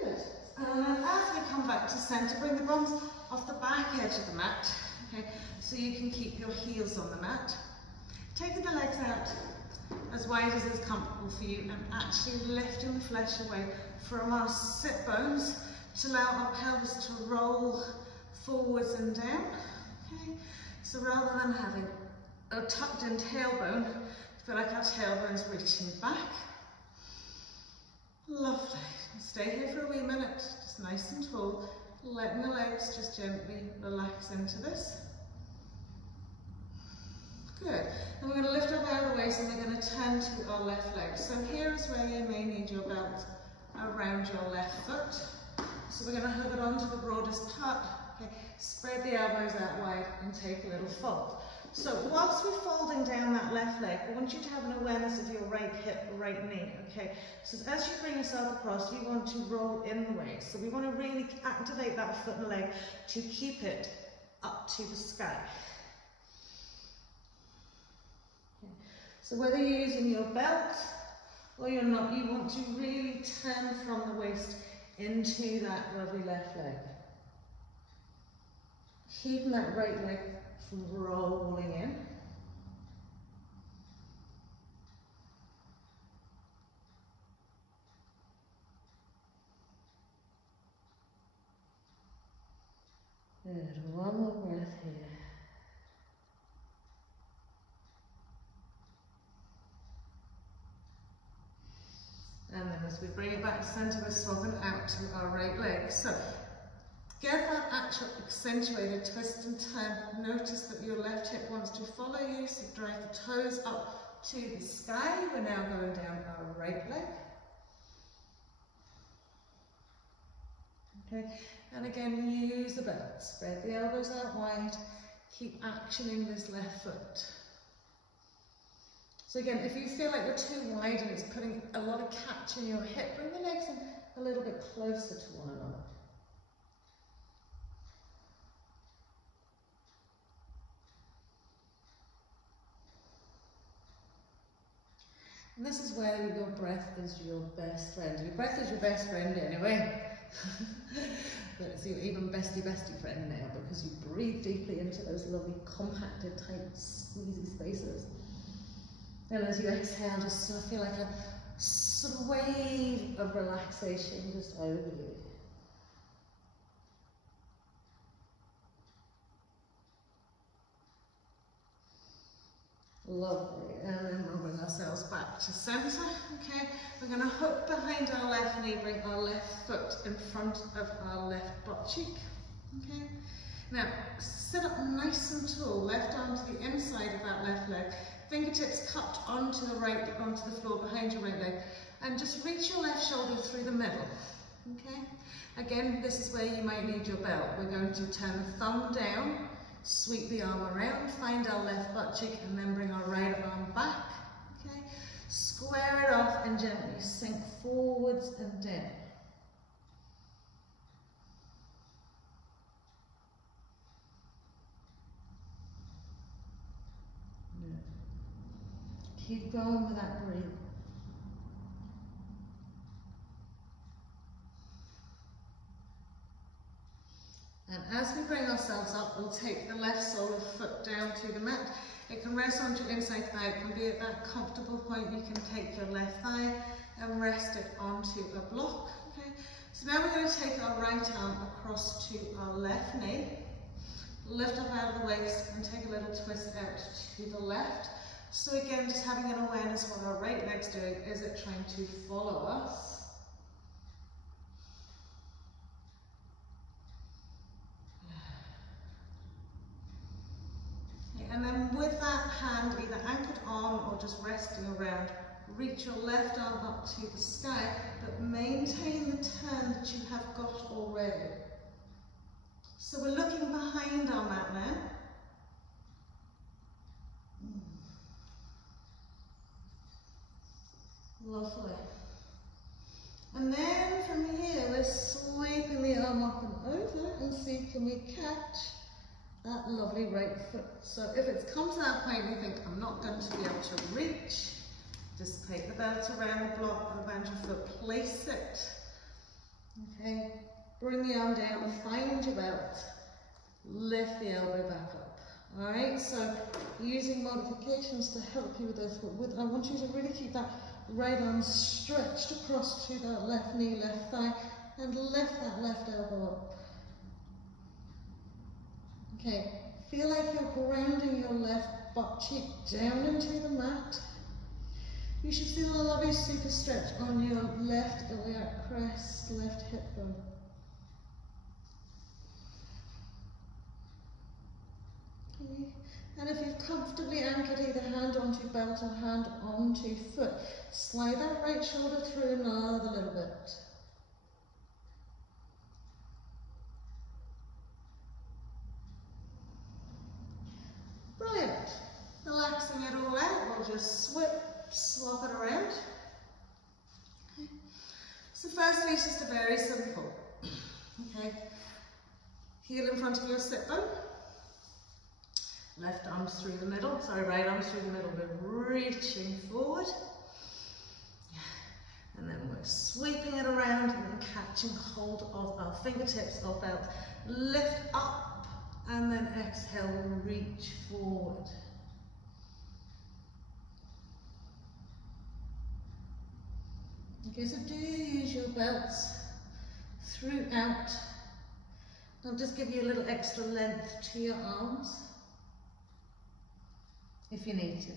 Good. And then as we come back to centre, bring the bums off the back edge of the mat. Okay, so you can keep your heels on the mat. Taking the legs out as wide as is comfortable for you, and actually lifting the flesh away from our sit bones to allow our pelvis to roll forwards and down. Okay, so rather than having a tucked in tailbone, feel like our tailbone's reaching back. Lovely. Stay here for a wee minute, just nice and tall, letting the legs just gently relax into this. Good. And we're going to lift up out of the waist, and we're going to turn to our left leg. So here is where you may need your belt around your left foot. So we're going to hook it onto the broadest part. Okay. Spread the elbows out wide and take a little fold. So whilst we're folding down that left leg, I want you to have an awareness of your right hip, right knee. Okay. So as you bring yourself across, you want to roll in the waist. So we want to really activate that foot and leg to keep it up to the sky. So whether you're using your belt or you're not, you want to really turn from the waist into that lovely left leg. Keeping that right leg from rolling in. Good, one more breath here. And then as we bring it back to centre, we're swapping out to our right leg. So get that actual accentuated twist and turn. Notice that your left hip wants to follow you, so drive the toes up to the sky. We're now going down our right leg. Okay, and again, use the belt. Spread the elbows out wide. Keep actioning this left foot. So again, if you feel like you're too wide and it's putting a lot of catch in your hip, bring the legs in a little bit closer to one another. And this is where your breath is your best friend. Your breath is your best friend anyway. But it's your even bestie friend now, because you breathe deeply into those lovely compacted, tight, squeezy spaces. And as you exhale, just sort of feel like a sort of wave of relaxation just over you. Lovely. And then we'll bring ourselves back to centre. Okay, we're going to hook behind our left knee, bring our left foot in front of our left butt cheek. Okay, now sit up nice and tall, left arm to the inside of that left leg. Fingertips cupped onto the floor behind your right leg, and just reach your left shoulder through the middle. Okay, again, this is where you might need your belt. We're going to turn the thumb down, sweep the arm around, find our left butt cheek, and then bring our right arm back. Okay, square it off and gently sink forwards and down. Keep going with that breathe. And as we bring ourselves up, we'll take the left sole of the foot down to the mat. It can rest onto your inside thigh. It can be at that comfortable point. You can take your left thigh and rest it onto a block. Okay. So now we're going to take our right arm across to our left knee. Lift up out of the waist and take a little twist out to the left. So again, just having an awareness what our right leg's doing. Is it trying to follow us? Okay, and then with that hand either anchored on on or just resting around. Reach your left arm up to the sky, but maintain the turn that you have got already. So we're looking behind our mat now. Lovely. And then from here, we're sweeping the arm up and over and see can we catch that lovely right foot. So if it's come to that point you think, I'm not going to be able to reach, just take the belt around the block and bend your foot, place it. Okay, bring the arm down and find your belt. Lift the elbow back up. Alright, so using modifications to help you with this, I want you to really keep that right arm stretched across to that left knee, left thigh, and lift that left elbow up. Okay, feel like you're grounding your left butt cheek down into the mat. You should feel a lovely super stretch on your left iliac crest, left hip bone. Okay. And if you've comfortably anchored either hand onto belt or hand onto foot, slide that right shoulder through another little bit. Brilliant. Relaxing it all out, we'll just swap it around. Okay. So firstly, it's just a very simple. Okay. Heel in front of your sit bone. Left arm's through the middle, right arm's through the middle. We're reaching forward. And then we're sweeping it around and then catching hold of our fingertips of belt. Lift up and then exhale, reach forward. Okay, so do use your belts throughout. I'll just give you a little extra length to your arms if you need to.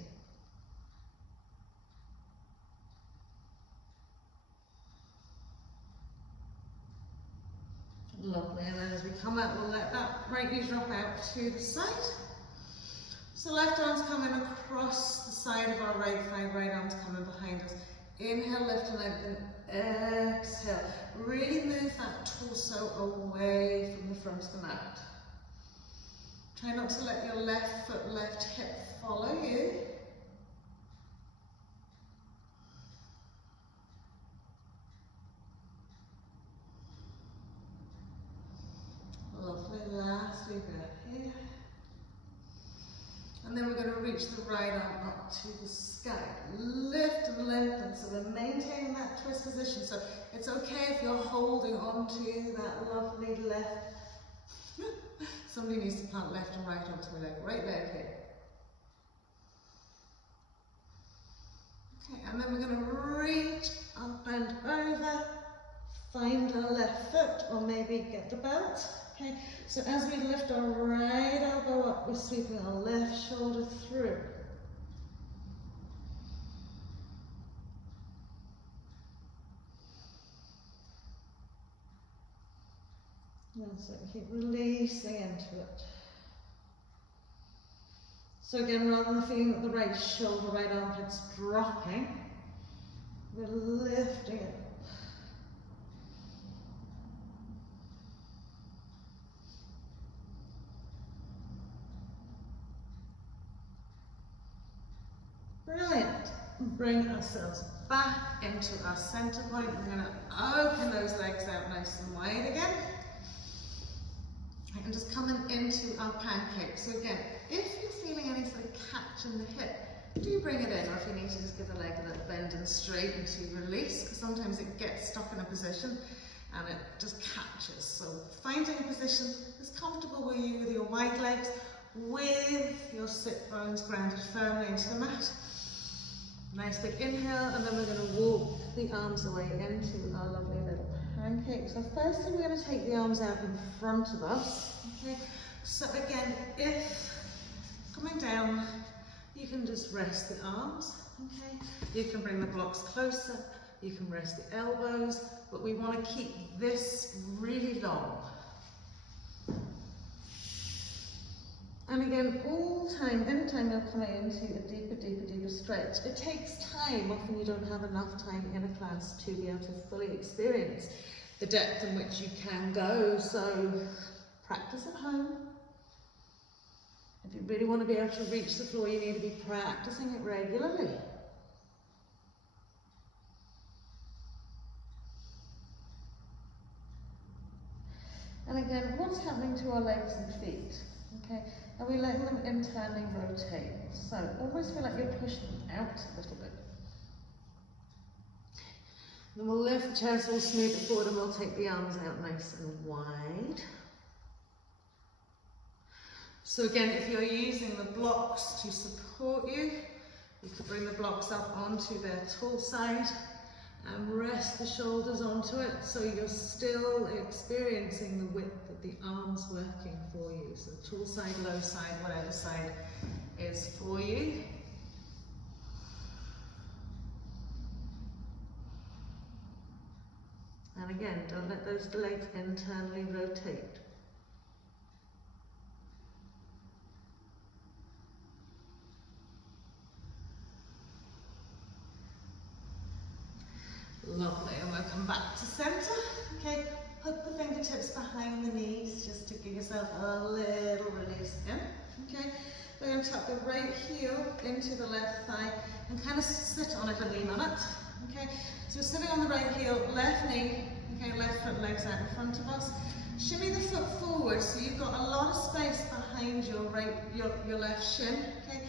Lovely, and then as we come out, we'll let that right knee drop out to the side. So left arm's coming across the side of our right thigh, right arm's coming behind us. Inhale, lift and lengthen, exhale. Really move that torso away from the front of the mat. Try not to let your left foot, left hip follow you. Lovely, last wee bit here. And then we're going to reach the right arm up to the sky. Lift and lengthen, so we're maintaining that twist position. So it's okay if you're holding on to that lovely left. Somebody needs to plant left and right onto the leg. Right leg here. Okay, and then we're going to reach up and over. Find our left foot, or maybe get the belt. Okay, so as we lift our right elbow up, we're sweeping our left shoulder through. And so keep releasing into it. So again, rather than feeling that the right shoulder, right armpit's dropping, we're lifting it. Brilliant. Bring ourselves back into our center point. We're going to open those legs out nice and wide again. And just coming into our pancake. So again, if you're feeling any sort of catch in the hip, do bring it in, or if you need to just give the leg a little bend and straighten to release, because sometimes it gets stuck in a position and it just catches. So finding a position that's comfortable with you with your wide legs, with your sit bones grounded firmly into the mat. Nice big inhale, and then we're going to walk the arms away into our lovely little pancake. So firstly, we're going to take the arms out in front of us. Okay. So again, if coming down, you can just rest the arms. Okay. You can bring the blocks closer. You can rest the elbows, but we want to keep this really long. And again, all time, anytime you're coming into a deeper, deeper, deeper stretch, stretch. It takes time. Often you don't have enough time in a class to be able to fully experience the depth in which you can go. So practice at home. If you really want to be able to reach the floor, you need to be practicing it regularly. And again, what's happening to our legs and feet? Okay, are we letting them internally rotate? So almost feel like you're pushing them out a little bit. Then we'll lift the chest, we'll smooth it forward, and we'll take the arms out nice and wide. So again, if you're using the blocks to support you, you could bring the blocks up onto their tall side and rest the shoulders onto it, so you're still experiencing the width of the arms working for you. So tall side, low side, whatever side is for you. And again, don't let those legs internally rotate. Lovely, and we'll come back to centre. Okay, put the fingertips behind the knees just to give yourself a little release in. Okay, we're going to tuck the right heel into the left thigh and kind of sit on it and lean on it. Okay, so we're sitting on the right heel, left knee, okay, left foot, legs out in front of us. Shimmy the foot forward so you've got a lot of space behind your left shin. Okay.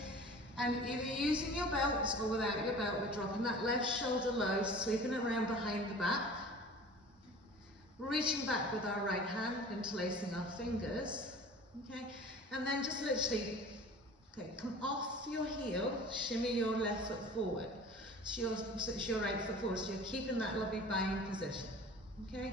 And either using your belts or without your belt, we're dropping that left shoulder low, sweeping it around behind the back. Reaching back with our right hand, interlacing our fingers. Okay, and then just literally, okay, come off your heel, shimmy your left foot forward. So your right foot forward, so you're keeping that lovely bowing position. Okay,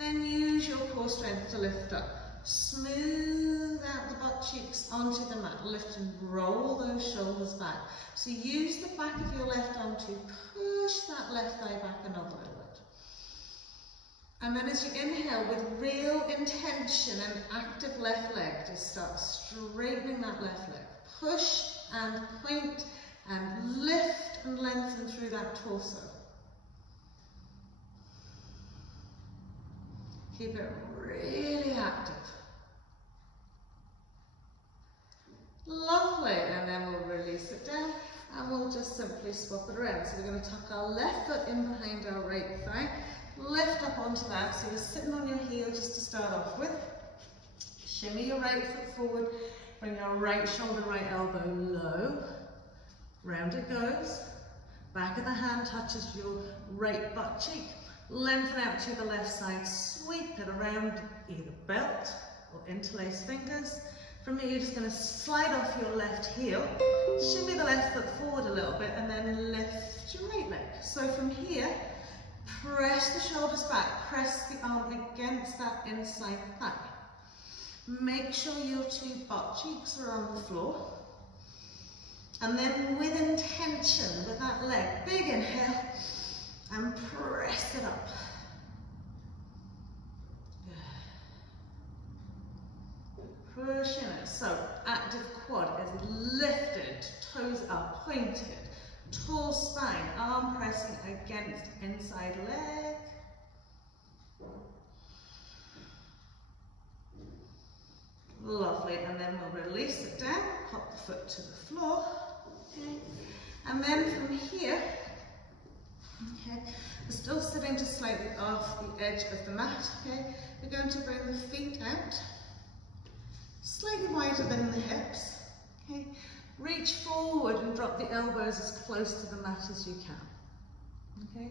then use your core strength to lift up. Smooth out the butt cheeks onto the mat, lift and roll those shoulders back. So use the back of your left arm to push that left thigh back another little bit. And then as you inhale with real intention and active left leg, just start straightening that left leg. Push and point and lift and lengthen through that torso. Keep it really active. Lovely, and then we'll release it down and we'll just simply swap it around. So we're going to tuck our left foot in behind our right thigh, lift up onto that, so you're sitting on your heel just to start off with. Shimmy your right foot forward, bring your right shoulder, right elbow low, round it goes, back of the hand touches your right butt cheek, lengthen out to the left side, sweep it around either belt or interlace fingers. From here, you're just going to slide off your left heel, shimmy the left foot forward a little bit, and then lift your right leg. So from here, press the shoulders back, press the arm against that inside thigh. Make sure your two butt cheeks are on the floor. And then with intention, with that leg, big inhale, and press it up. Pushing it. So active quad is lifted, toes are pointed, tall spine, arm pressing against inside leg. Lovely, and then we'll release it down, pop the foot to the floor. Okay. And then from here, okay, we're still sitting just slightly off the edge of the mat. Okay, we're going to bring the feet out, slightly wider than the hips. Okay, reach forward and drop the elbows as close to the mat as you can. Okay,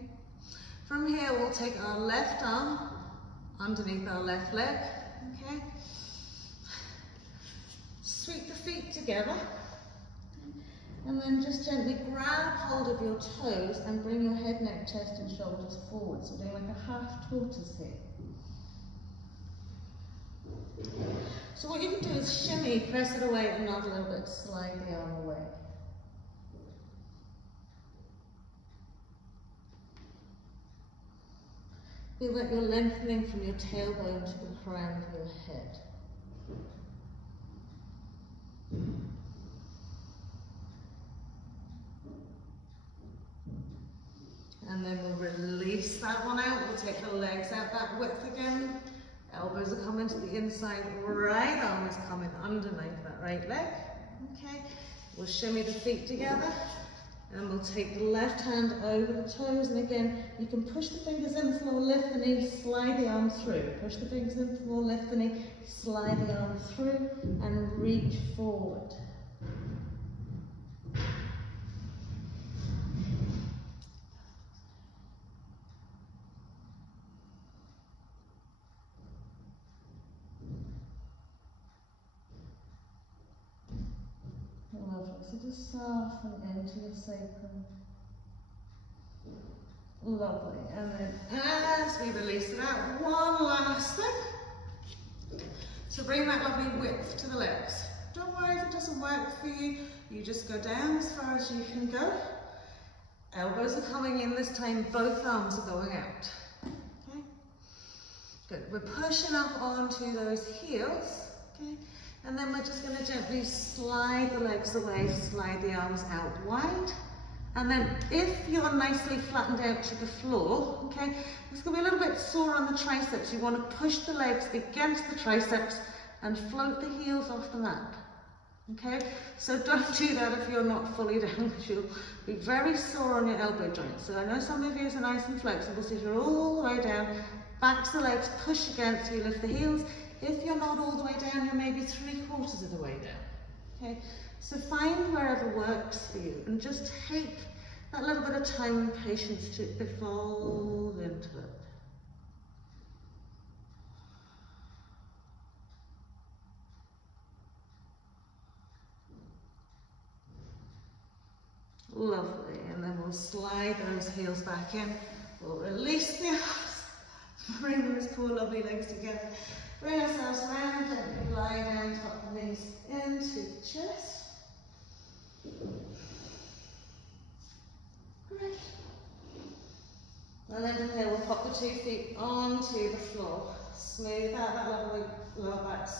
from here we'll take our left arm underneath our left leg. Okay, sweep the feet together. And then just gently grab hold of your toes and bring your head, neck, chest and shoulders forward. So doing like a half tortoise here. So what you can do is shimmy, press it away and nod a little bit, slide the arm away. Feel that you're lengthening from your tailbone to the crown of your head. release that one out. We'll take the legs out that width again. Elbows are coming to the inside, right arm is coming underneath that right leg. Okay, we'll shimmy the feet together and we'll take the left hand over the toes, and again, you can push the fingers in the floor, lift the knee, slide the arm through. Push the fingers in the floor, lift the knee, slide the arm through and reach forward. Lovely, so just soften into your sacrum. Lovely, and then as we release it out, one last thing. So bring that lovely width to the legs. Don't worry if it doesn't work for you, you just go down as far as you can go. Elbows are coming in this time, both arms are going out. Okay, good. We're pushing up onto those heels. Okay. And then we're just going to gently slide the legs away, slide the arms out wide. And then if you're nicely flattened out to the floor, okay, it's going to be a little bit sore on the triceps. You want to push the legs against the triceps and float the heels off the mat. Okay, so don't do that if you're not fully down, because you'll be very sore on your elbow joints. So I know some of you are nice and flexible, so if you're all the way down, back to the legs, push against, you lift the heels. If you're not all the way down, you're maybe 3/4 of the way down. Okay, so find wherever works for you and just take that little bit of time and patience to evolve into it. Lovely, and then we'll slide those heels back in. We'll release the arms, bring those poor lovely legs together. Bring ourselves around, gently lie down, top the knees into the chest. Great. And then from here we'll pop the 2 feet onto the floor. Smooth out that lovely lower back.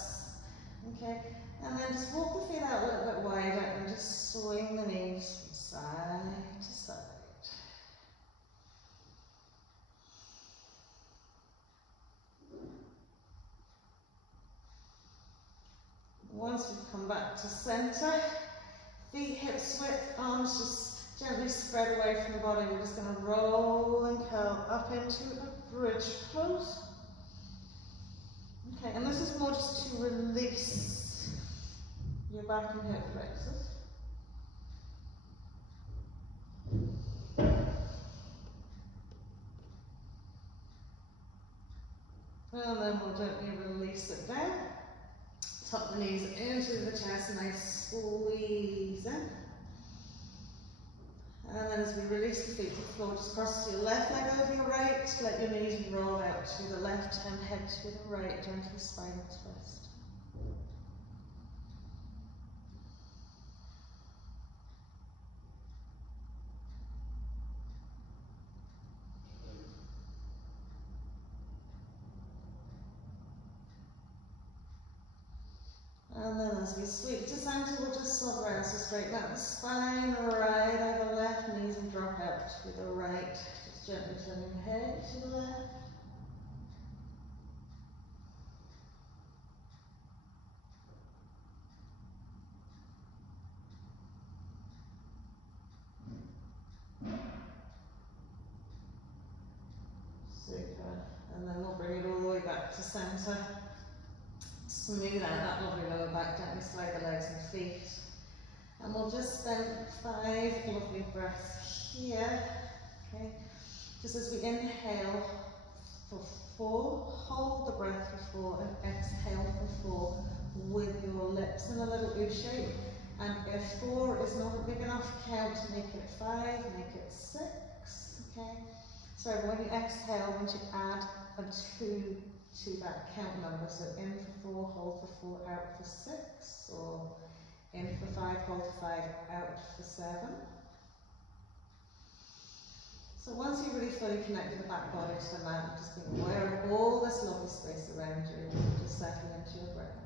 Okay. And then just walk the feet out a little bit wider and just swing the knees from side to side. Once you've come back to centre, feet hips width, arms just gently spread away from the body. We're just going to roll and curl up into a bridge pose. Okay, and this is more just to release your back and hip flexors. And then we'll gently release it down. Tuck the knees into the chest, nice squeeze in. And then as we release the feet to the floor, just cross your left leg over your right, let your knees roll out to the left and head to the right, gentle spinal twist. And then as we sweep to centre, we'll just swap around, so straighten out the spine, right over left, knees and drop out to the right. Just gently turning the head to the left. Super. And then we'll bring it all the way back to centre. Smooth out that lovely lower back, gently slide the legs and feet. And we'll just spend 5 lovely breaths here. Okay. Just as we inhale for 4, hold the breath for 4 and exhale for 4 with your lips in a little U shape. And if 4 is not a big enough count, make it 5, make it 6. Okay. So when you exhale, once you add a 2 to that count number, so in for 4, hold for 4, out for 6, or in for 5, hold for 5, out for 7. So once you've really fully connected the back body to the mat, just being aware of all this lovely space around you, just settle into your breath.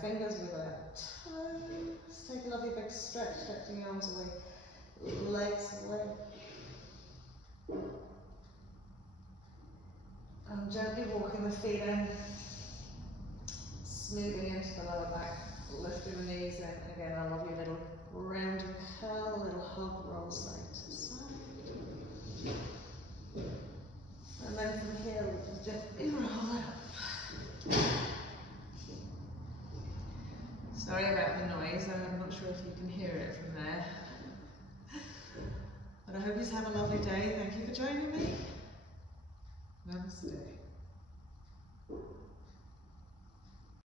fingers with our toes. Take a lovely big stretch, stretching your arms away, legs away. And gently walking the feet in, smoothing into the lower back, lifting the knees in. Again, a lovely little round and curl, little hug roll side to side. And then from here, we can gently roll it up. Sorry about the noise, I'm not sure if you can hear it from there. But I hope you have a lovely day. Thank you for joining me. Namaste.